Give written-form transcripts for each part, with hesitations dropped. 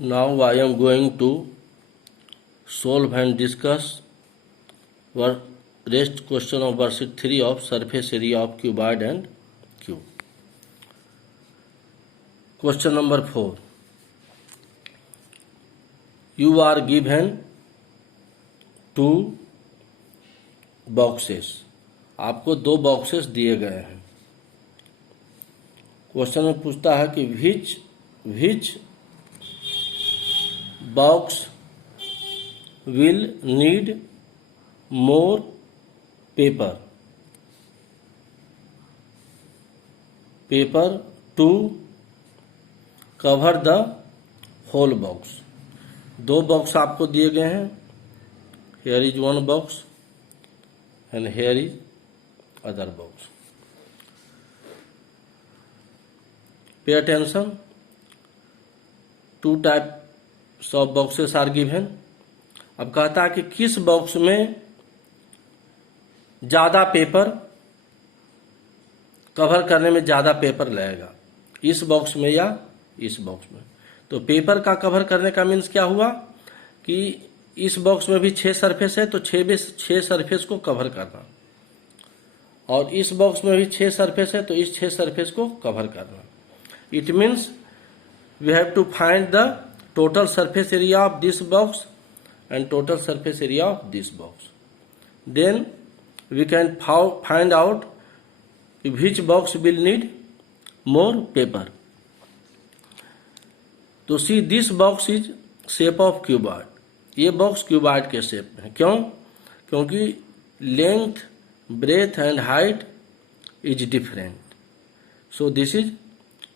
Now I am going to solve and discuss rest question of worksheet 3 of surface area of cuboid and cube. Question number 4. You are given 2 boxes. आपको 2 boxes दिए गए हैं. Question में पूछता है कि which box will need more paper to cover the whole box. 2 box आपको दिए गए हैं. Here is one box and here is other box. Pay attention. 2 types of boxes are given. अब कहता है कि किस बॉक्स में ज़्यादा पेपर कवर करने में ज़्यादा पेपर लगेगा, इस बॉक्स में या इस बॉक्स में. तो पेपर का कवर करने का मीन्स क्या हुआ कि इस बॉक्स में भी 6 सरफेस है तो 6 सरफेस को कवर करना, और इस बॉक्स में भी 6 सरफेस है तो इस 6 सरफेस को कवर करना. It means we have to find the total surface area of this box and total surface area of this box. Then we can find out which box will need more paper. तो see this box is shape of cuboid. ये box cuboid के shape में है. क्यों? क्योंकि length, breadth and height is different. So this is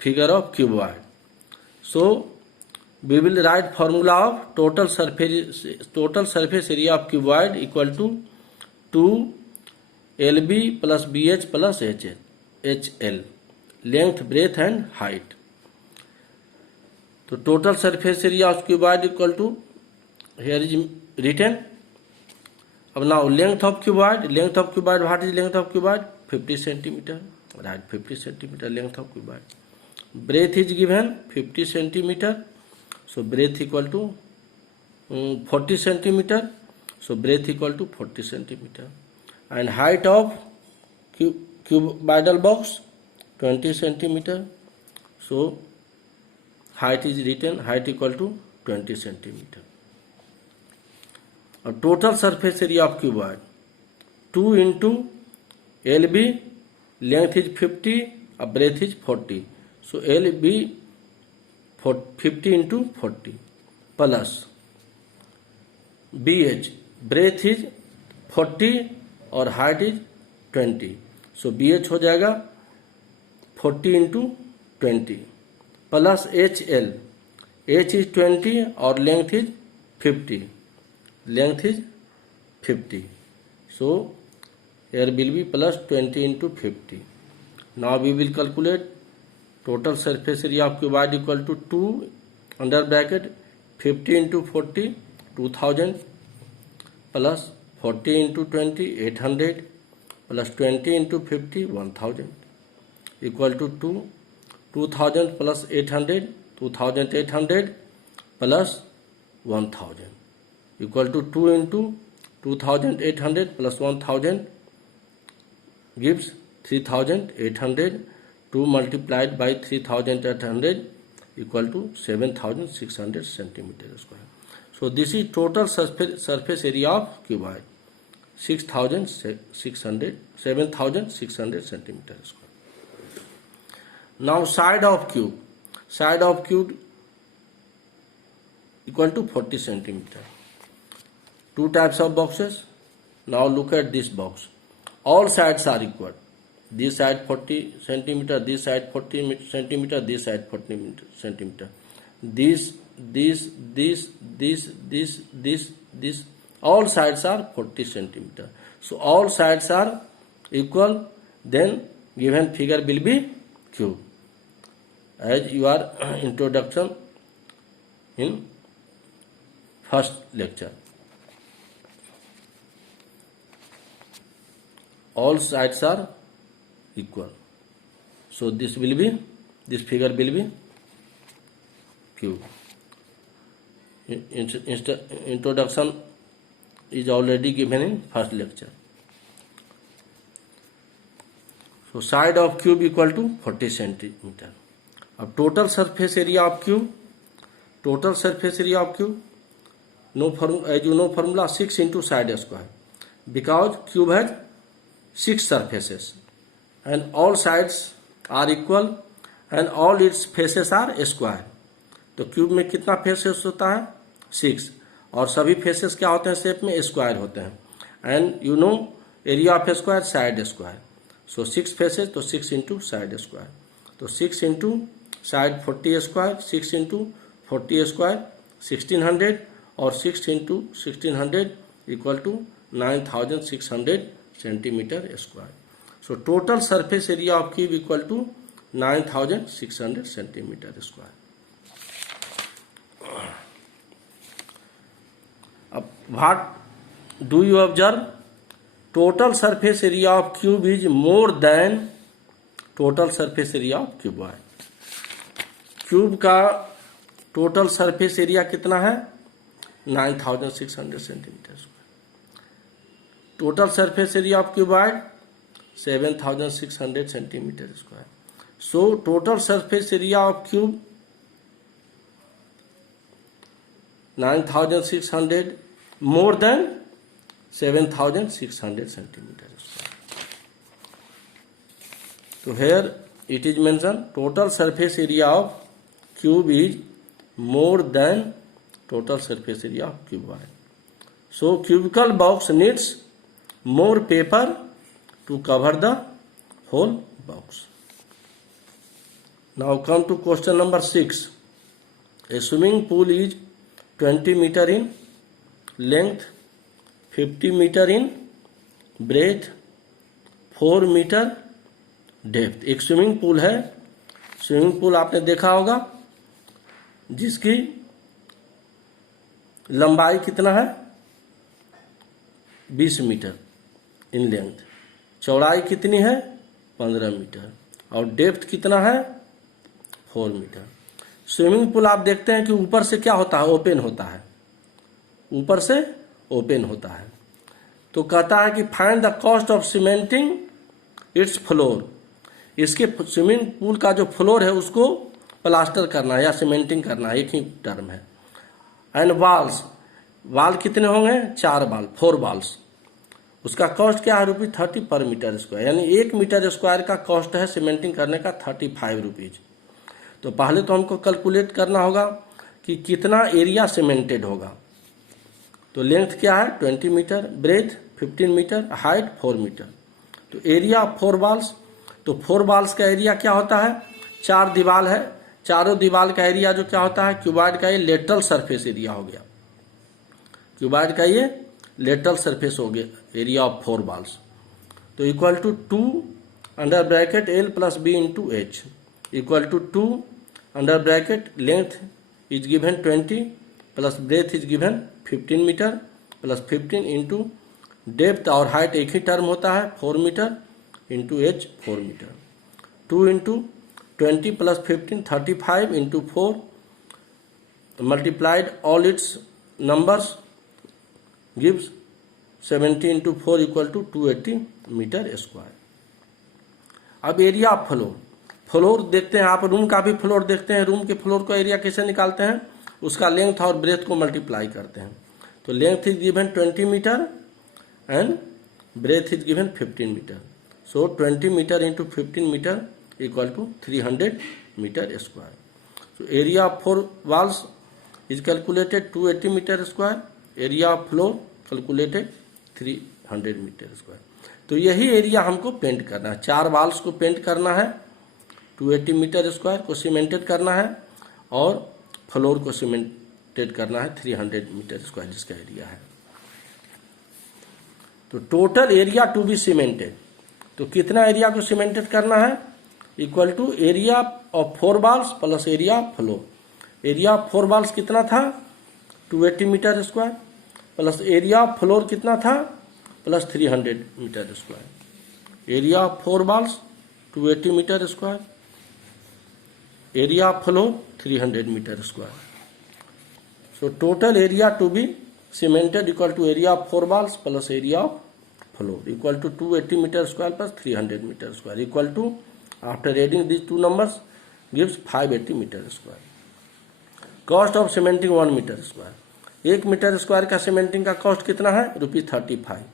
figure of cuboid. So we will write formula of total surface area of cuboid equal to 2 LB plus BH plus HL, length, breadth and height. तो total surface area of cuboid equal to, here is written. अब now length of cuboid, what is length of cuboid? 50 centimeter, right? 50 centimeter length of cuboid. Breadth is given 50 centimeter. So breadth equal to 40 centimeter. So breadth equal to 40 centimeter. And height of cuboidal box 20 centimeter. So height is written, height equal to 20 centimeter. Total surface area of cuboid 2 into LB, length is 50, breadth is 40. So LB 50 into 40 plus BH, breadth is 40 और height is 20. So BH हो जाएगा 40 into 20 plus HL, H is 20 और length is 50. So here will be plus 20 into 50. Now we will calculate total surface area of cuboid equal to 2 under bracket 50 into 40 2000 plus 40 into 20 800 plus 20 into 50 1000 equal to 2000 plus 800 2800 plus 1000 equal to 2 into 2800 plus 1000 gives 3800. 2 multiplied by 3800 equal to 7600 centimeter square. So this is total surface area of cuboid 7600 centimeter square. Now side of cube equal to 40 centimeter. 2 types of boxes. Now look at this box. All sides are equal. This side 40 centimeter, this side 40 centimeter, this side 40 centimeter. This, all sides are 40 centimeter. So all sides are equal. Then given figure will be cube. As your introduction in first lecture. All sides are equal. So this figure will be cube. introduction is already given in first lecture. So side of cube equal to 40 centimeter. अब total surface area of cube, total surface area of cube, as you know formula 6 into side square, because cube has 6 surfaces and all sides are equal and all its faces are square. तो cube में कितना faces होता है 6 और सभी faces क्या होते हैं शेप में स्क्वायर होते हैं. And you know area of square side square. So 6 faces तो 6 इंटू साइड स्क्वायर. तो 6 into side 40 square, 6 into 40 square 1600 और 6 into 1600 equal to 9600 centimetre square. So total surface area of cube equal to 9600 centimetre square. अब what do you observe? Total surface area of cube is more than total surface area of cuboid. Cube का total surface area कितना है 9600 centimetre square. Total surface area of cuboid 7600 centimetre square. So total surface area of cube 9600 more than 7600 centimeter square. So here it is mentioned total surface area of cube is more than total surface area of cuboid. So cubical box needs more paper to cover the whole box. Now come to question number 6. A swimming pool is 20 meter in length, 50 meter in breadth, 4 meter depth. एक swimming pool है. Swimming pool आपने देखा होगा जिसकी लंबाई कितना है 20 metre in length, चौड़ाई कितनी है 15 मीटर और डेप्थ कितना है 4 मीटर. स्विमिंग पूल आप देखते हैं कि ऊपर से क्या होता है ओपन होता है, ऊपर से ओपन होता है. तो कहता है कि find the cost of cementing it's floor. इसके स्विमिंग पूल का जो फ्लोर है उसको प्लास्टर करना है या सीमेंटिंग करना है, एक ही टर्म है. एंड वाल्स, वाल कितने होंगे 4 वाल 4 वाल्स. उसका कॉस्ट क्या है ₹30 पर मीटर स्क्वायर, यानी 1 मीटर स्क्वायर का कॉस्ट है सीमेंटिंग करने का 35 रुपीज. तो पहले तो हमको कैलकुलेट करना होगा कि कितना एरिया सीमेंटेड होगा. तो लेंथ क्या है 20 meter, breadth 15 meter, height 4 meter. तो एरिया 4 वाल्स. तो 4 वाल्स का एरिया क्या होता है 4 दीवार है, चारों दीवार का एरिया जो क्या होता है क्यूबॉइड का ये लेटरल सरफेस एरिया हो गया. क्यूबॉइड का ये लेटरल सरफेस हो गया एरिया ऑफ 4 वाल्स. तो equal to 2 under bracket L plus B into H equal to 2 under bracket length is given 20 plus breadth is given 15 meter plus 15 into depth और height एक ही term होता है 4 meter into H 4 meter. 2 इंटू 20 plus 15 35 into 4 multiplied all its numbers gives 70 into 4 equal to 280 meter square. अब area of floor, floor देखते हैं आप, रूम का भी फ्लोर देखते हैं. रूम के फ्लोर का एरिया कैसे निकालते हैं, उसका लेंथ और ब्रेथ को मल्टीप्लाई करते हैं. तो length is given 20 meter and breadth is given 15 meter. So 20 meter into 15 meter equal to 300 meter square. So area of 4 walls is calculated 280 meter square. Area of floor calculated 300 meter square. तो यही area हमको paint करना है. 4 Waals को paint करना है, 280 meter square को cemented करना है और फ्लोर को सीमेंटेड करना है 300 मीटर स्क्वायर जिसका एरिया है. तो total area to be cemented, तो कितना एरिया को सीमेंटेड करना है equal to area of 4 walls plus area of floor. Area of 4 walls कितना था 280 meter square plus area of floor कितना था plus 300 meter square. Area of 4 walls 280 meter square, area of floor 300 meter square. So total area to be cemented equal to area of 4 balls plus area of floor equal to 280 meter square plus 300 meter square equal to, after adding these two numbers, gives 580 meter square. Cost of cementing 1 meter square. 1 meter square का cementing का cost कितना है? ₹35.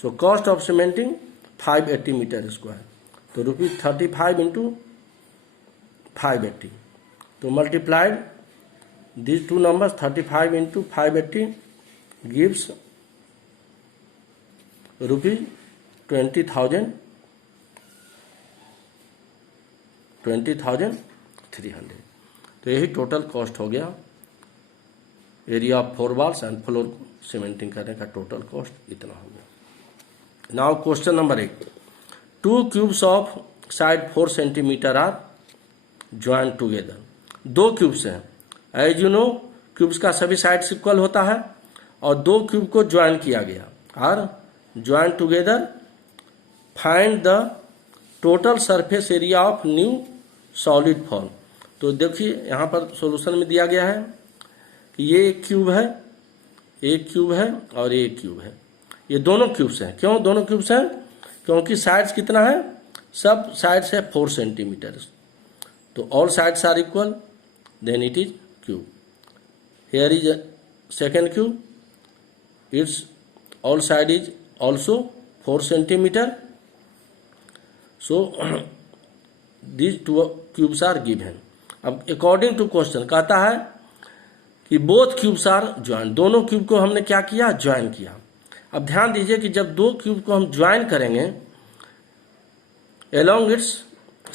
So cost of cementing 580 meter square, तो ₹35 into 580, तो multiplied these two numbers, 35 into 580 gives ₹20,300. तो यही total cost हो गया area of 4 balls and floor cementing करने का टोटल कॉस्ट इतना हो गया. Now question number 8. 2 cubes of side 4 centimeter are join together. 2 cubes हैं. एज यू नो, क्यूब्स का सभी साइड्स इक्वल होता है और 2 क्यूब को ज्वाइन किया गया और join together. Find the total surface area of new solid form. तो देखिए यहाँ पर सॉल्यूशन में दिया गया है कि ये एक क्यूब है, एक क्यूब है और एक क्यूब है. ये दोनों क्यूब्स हैं. क्यों दोनों क्यूब्स हैं? क्योंकि साइड्स कितना है? सब साइड्स है 4 सेंटीमीटर. तो all sides are equal, then it is cube. Here is a second cube. Its all side is also 4 centimeter. So these two cubes are given. अब according to question कहता है कि both cubes are joined. दोनों cube को हमने क्या किया? Join किया. अब ध्यान दीजिए कि जब 2 क्यूब को हम ज्वाइन करेंगे along its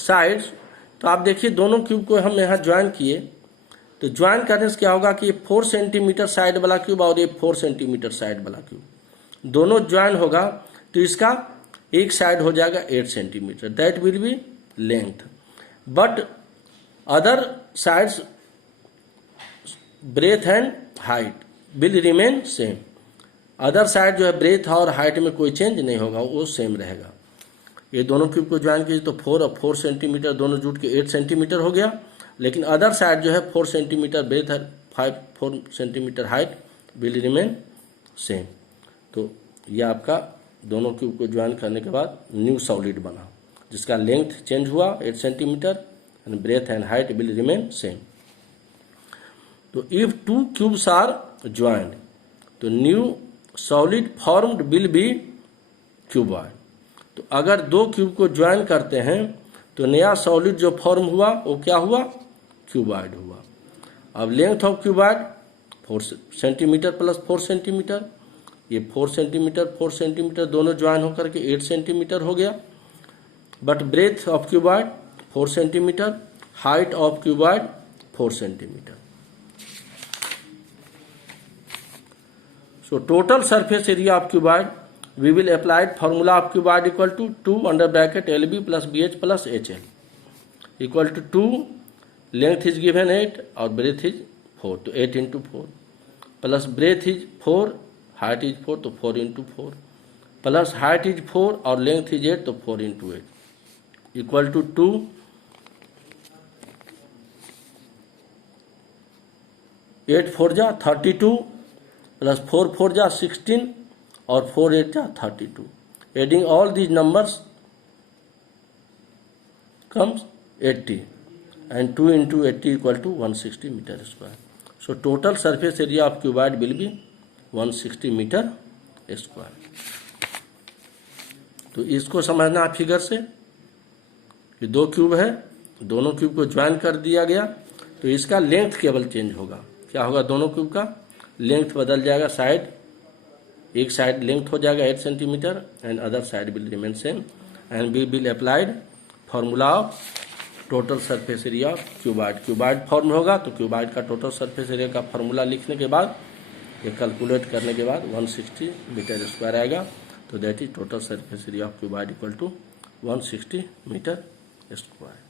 sides, तो आप देखिए दोनों क्यूब को हम यहाँ ज्वाइन किए, तो ज्वाइन करने से क्या होगा कि 4 सेंटीमीटर साइड वाला क्यूब और ये 4 सेंटीमीटर साइड वाला क्यूब दोनों ज्वाइन होगा, तो इसका एक साइड हो जाएगा 8 centimeter. That will be length. But other sides breadth and height will remain same. Other side जो है ब्रेथ और हाइट में कोई चेंज नहीं होगा, वो सेम रहेगा. ये दोनों क्यूब को ज्वाइन कीजिए तो 4 और 4 सेंटीमीटर दोनों जुट के 8 सेंटीमीटर हो गया. लेकिन अदर साइड जो है 4 सेंटीमीटर ब्रेथ है, 4 centimeter height will remain same. तो ये आपका दोनों क्यूब को ज्वाइन करने के बाद न्यू सॉलिड बना, जिसका लेंथ चेंज हुआ 8 centimeter and breadth and height will remain same. तो इफ 2 क्यूब्स आर ज्वाइंड, तो new solid formed will be cuboid. तो अगर 2 क्यूब को ज्वाइन करते हैं तो नया सॉलिड जो फॉर्म हुआ वो क्या हुआ? क्यूबॉइड हुआ. अब length of cuboid 4 centimetre plus 4 centimetre, ये 4 सेंटीमीटर दोनों ज्वाइन होकर के 8 सेंटीमीटर हो गया. But breadth of cuboid 4 centimeter, height of cuboid 4 centimeter. So total surface area of cuboid, we will apply formula of cuboid equal to 2 under bracket LB plus BH plus HL equal to 2, length is given 8 और breadth is 4, तो 8 into 4 plus breadth is 4, height is 4, तो 4 into 4 plus height is 4 और length is 8, तो 4 into 8 equal to 2, 8 4 जा 32 plus 4 4 जा 16 और 4 8 जा 32. Adding all these numbers comes 80 and 2 into 80 equal to 160 meter square. So total surface area of cuboid will be 160 meter square. तो इसको समझना है फिगर से कि 2 क्यूब है, दोनों क्यूब को ज्वाइन कर दिया गया, तो इसका लेंथ केवल चेंज होगा. क्या होगा? दोनों क्यूब का लेंथ बदल जाएगा. साइड, एक साइड लेंथ हो जाएगा 8 centimeter and other side will remain same and we will applied formula of total surface area of cuboid. Cuboid form होगा तो क्यूबॉइड का टोटल सरफेस एरिया का फॉर्मूला लिखने के बाद, ये कैलकुलेट करने के बाद 160 मीटर स्क्वायर आएगा. तो that is total surface area of cuboid equal to 160 meter square.